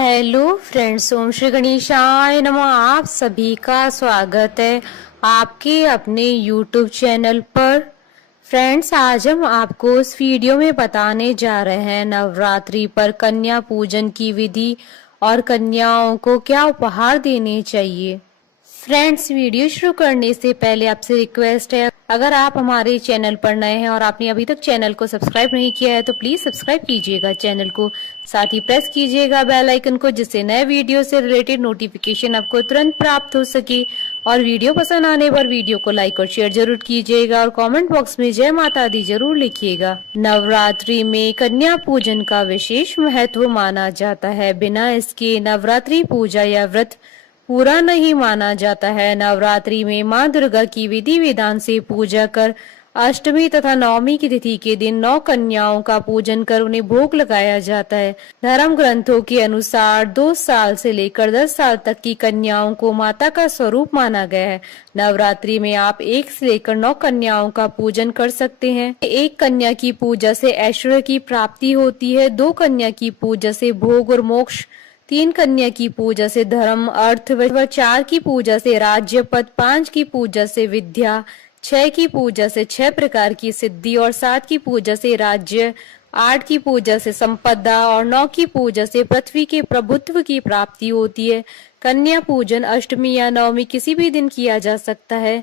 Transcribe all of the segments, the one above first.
Hello friends, ओम श्री गणेशाय नमः। आप सभी का स्वागत है आपके अपने यूट्यूब चैनल पर। फ्रेंड्स, आज हम आपको इस वीडियो में बताने जा रहे हैं नवरात्रि पर कन्या पूजन की विधि और कन्याओं को क्या उपहार देने चाहिए। फ्रेंड्स, वीडियो शुरू करने से पहले आपसे रिक्वेस्ट है, अगर आप हमारे चैनल पर नए हैं और आपने अभी तक चैनल को सब्सक्राइब नहीं किया है तो प्लीज सब्सक्राइब कीजिएगा चैनल को, साथ ही प्रेस कीजिएगा बेल आइकन को, जिससे नए वीडियो से रिलेटेड नोटिफिकेशन आपको तुरंत प्राप्त हो सके। और वीडियो पसंद आने पर वीडियो को लाइक और शेयर जरूर कीजिएगा और कमेंट बॉक्स में जय माता दी जरूर लिखिएगा। नवरात्रि में कन्या पूजन का विशेष महत्व माना जाता है। बिना इसके नवरात्रि पूजा या व्रत पूरा नहीं माना जाता है। नवरात्रि में माँ दुर्गा की विधि विधान से पूजा कर अष्टमी तथा नवमी की तिथि के दिन 9 कन्याओं का पूजन कर उन्हें भोग लगाया जाता है। धर्म ग्रंथों के अनुसार 2 साल से लेकर 10 साल तक की कन्याओं को माता का स्वरूप माना गया है। नवरात्रि में आप 1 से लेकर 9 कन्याओं का पूजन कर सकते हैं। 1 कन्या की पूजा से ऐश्वर्य की प्राप्ति होती है, 2 कन्या की पूजा से भोग और मोक्ष, 3 कन्या की पूजा से धर्म अर्थ व 4 की पूजा से राज्य पद, 5 की पूजा से विद्या, 6 की पूजा से 6 प्रकार की सिद्धि और 7 की पूजा से राज्य, 8 की पूजा से संपदा और 9 की पूजा से पृथ्वी के प्रभुत्व की प्राप्ति होती है। कन्या पूजन अष्टमी या नवमी किसी भी दिन किया जा सकता है।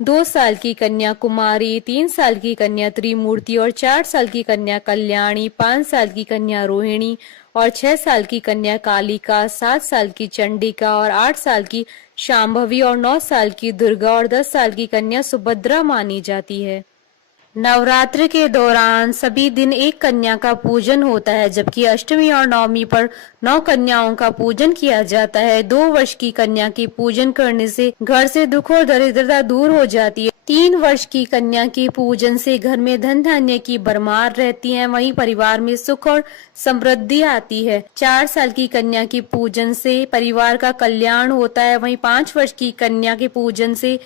2 साल की कन्या कुमारी, 3 साल की कन्या त्रिमूर्ति और 4 साल की कन्या कल्याणी, 5 साल की कन्या रोहिणी और 6 साल की कन्या कालिका, 7 साल की चंडिका और 8 साल की शांभवी और 9 साल की दुर्गा और 10 साल की कन्या सुभद्रा मानी जाती है। नवरात्र के दौरान सभी दिन 1 कन्या का पूजन होता है, जबकि अष्टमी और नवमी पर 9 कन्याओं का पूजन किया जाता है। 2 वर्ष की कन्या के पूजन करने से घर से दुख और दरिद्रता दूर हो जाती है। 3 वर्ष की कन्या के पूजन से घर में धन धान्य की भरमार रहती है, वहीं परिवार में सुख और समृद्धि आती है। 4 साल की कन्या के पूजन से परिवार का कल्याण होता है, वहीं 5 वर्ष की कन्या के पूजन से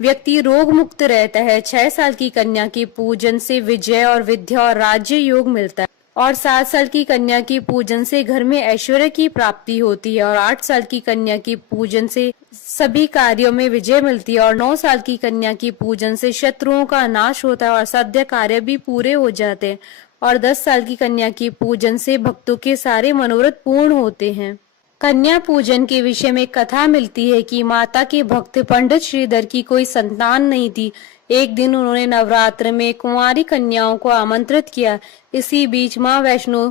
व्यक्ति रोग मुक्त रहता है। 6 साल की कन्या के पूजन से विजय और विद्या और राज्य योग मिलता है और 7 साल की कन्या के पूजन से घर में ऐश्वर्य की प्राप्ति होती है और 8 साल की कन्या के पूजन से सभी कार्यों में विजय मिलती है और 9 साल की कन्या के पूजन से शत्रुओं का नाश होता है और असाध्य कार्य भी पूरे हो जाते हैं और 10 साल की कन्या के पूजन से भक्तों के सारे मनोरथ पूर्ण होते हैं। कन्या पूजन के विषय में कथा मिलती है कि माता के भक्त पंडित श्रीधर की कोई संतान नहीं थी। एक दिन उन्होंने नवरात्र में कुंवारी कन्याओं को आमंत्रित किया। इसी बीच माँ वैष्णो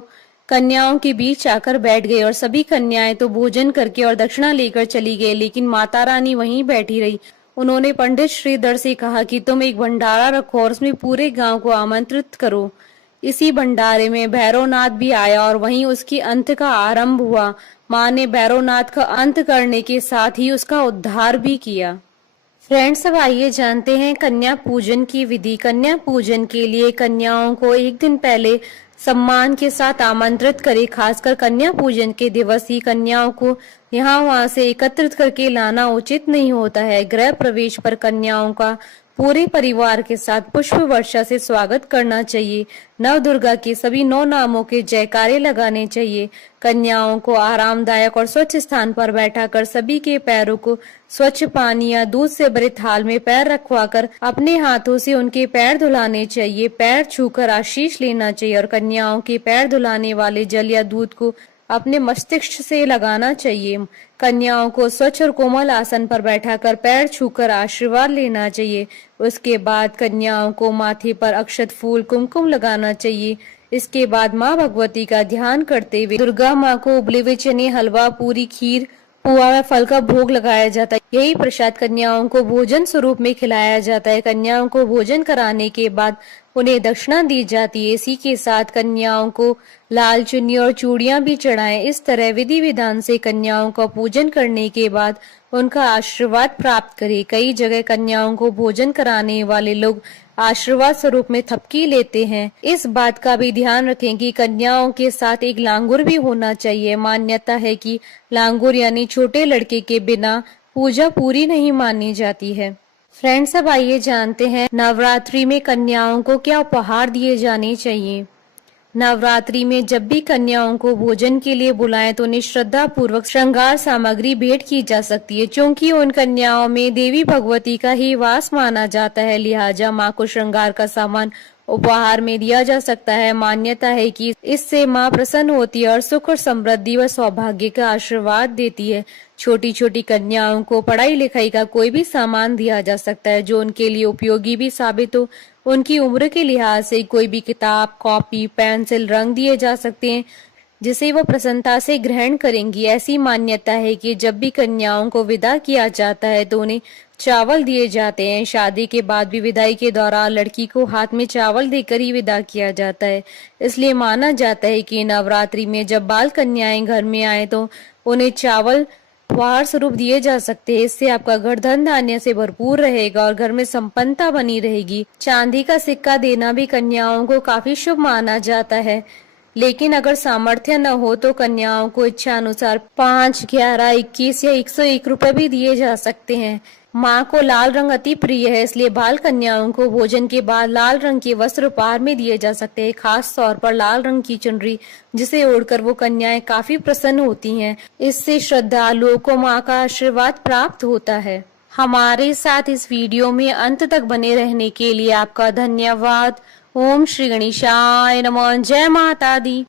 कन्याओं के बीच आकर बैठ गई और सभी कन्याएं तो भोजन करके और दक्षिणा लेकर चली गई, लेकिन माता रानी वहीं बैठी रही। उन्होंने पंडित श्रीधर से कहा कि तुम एक भंडारा रखो और उसमें पूरे गांव को आमंत्रित करो। इसी भंडारे में भैरवनाथ भी आया और वहीं उसकी अंत का आरंभ हुआ। माँ ने भैरवनाथ का अंत करने के साथ ही उसका उद्धार भी किया। फ्रेंड्स, अब आइए जानते हैं कन्या पूजन की विधि। कन्या पूजन के लिए कन्याओं को एक दिन पहले सम्मान के साथ आमंत्रित करें। खासकर कन्या पूजन के दिवस ही कन्याओं को यहाँ वहाँ से एकत्रित करके लाना उचित नहीं होता है। गृह प्रवेश पर कन्याओं का पूरे परिवार के साथ पुष्प वर्षा से स्वागत करना चाहिए। नव दुर्गा के सभी 9 नामों के जयकारे लगाने चाहिए। कन्याओं को आरामदायक और स्वच्छ स्थान पर बैठाकर सभी के पैरों को स्वच्छ पानी या दूध से भरे थाल में पैर रखवाकर अपने हाथों से उनके पैर धुलाने चाहिए। पैर छूकर आशीष लेना चाहिए और कन्याओं के पैर धुलाने वाले जल या दूध को अपने मस्तिष्क से लगाना चाहिए। कन्याओं को स्वच्छ और कोमल आसन पर बैठाकर पैर छूकर आशीर्वाद लेना चाहिए। उसके बाद कन्याओं को माथे पर अक्षत फूल कुमकुम लगाना चाहिए। इसके बाद माँ भगवती का ध्यान करते हुए दुर्गा माँ को उबले हुए चने, हलवा, पूरी, खीर, पुआ व फल का भोग लगाया जाता है। यही प्रसाद कन्याओं को भोजन स्वरूप में खिलाया जाता है। कन्याओं को भोजन कराने के बाद उन्हें दक्षिणा दी जाती है। इसी के साथ कन्याओं को लाल चुन्नी और चूड़ियां भी चढ़ाएं। इस तरह विधि विधान से कन्याओं का पूजन करने के बाद उनका आशीर्वाद प्राप्त करें। कई जगह कन्याओं को भोजन कराने वाले लोग आशीर्वाद स्वरूप में थपकी लेते हैं। इस बात का भी ध्यान रखें कि कन्याओं के साथ एक लांगुर भी होना चाहिए। मान्यता है कि लांगुर यानी छोटे लड़के के बिना पूजा पूरी नहीं मानी जाती है। फ्रेंड्स, अब आइए जानते हैं नवरात्रि में कन्याओं को क्या उपहार दिए जाने चाहिए। नवरात्रि में जब भी कन्याओं को भोजन के लिए बुलाएं तो उन्हें श्रद्धा पूर्वक श्रृंगार सामग्री भेंट की जा सकती है। क्योंकि उन कन्याओं में देवी भगवती का ही वास माना जाता है, लिहाजा मां को श्रृंगार का सामान उपहार में दिया जा सकता है। मान्यता है कि इससे मां प्रसन्न होती है और सुख और समृद्धि व सौभाग्य का आशीर्वाद देती है। छोटी छोटी कन्याओं को पढ़ाई लिखाई का कोई भी सामान दिया जा सकता है जो उनके लिए उपयोगी भी साबित हो। उनकी उम्र के लिहाज से कोई भी किताब, कॉपी, पेंसिल, रंग दिए जा सकते हैं जिसे वो प्रसन्नता से ग्रहण करेंगी। ऐसी मान्यता है कि जब भी कन्याओं को विदा किया जाता है तो उन्हें चावल दिए जाते हैं। शादी के बाद भी विदाई के दौरान लड़की को हाथ में चावल देकर ही विदा किया जाता है। इसलिए माना जाता है कि नवरात्रि में जब बाल कन्याएं घर में आए तो उन्हें चावल उपहार स्वरूप दिए जा सकते हैं। इससे आपका घर धन धान्य से भरपूर रहेगा और घर में संपन्नता बनी रहेगी। चांदी का सिक्का देना भी कन्याओं को काफी शुभ माना जाता है, लेकिन अगर सामर्थ्य न हो तो कन्याओं को इच्छा अनुसार 5, 11, 21 या 101 रुपए भी दिए जा सकते हैं। माँ को लाल रंग अति प्रिय है, इसलिए बाल कन्याओं को भोजन के बाद लाल रंग के वस्त्र उपहार में दिए जा सकते हैं। खास तौर पर लाल रंग की चुनरी, जिसे ओढ़कर वो कन्याएं काफी प्रसन्न होती हैं। इससे श्रद्धालुओं को माँ का आशीर्वाद प्राप्त होता है। हमारे साथ इस वीडियो में अंत तक बने रहने के लिए आपका धन्यवाद। ओम श्री गणेशाय नमः। जय माता दी।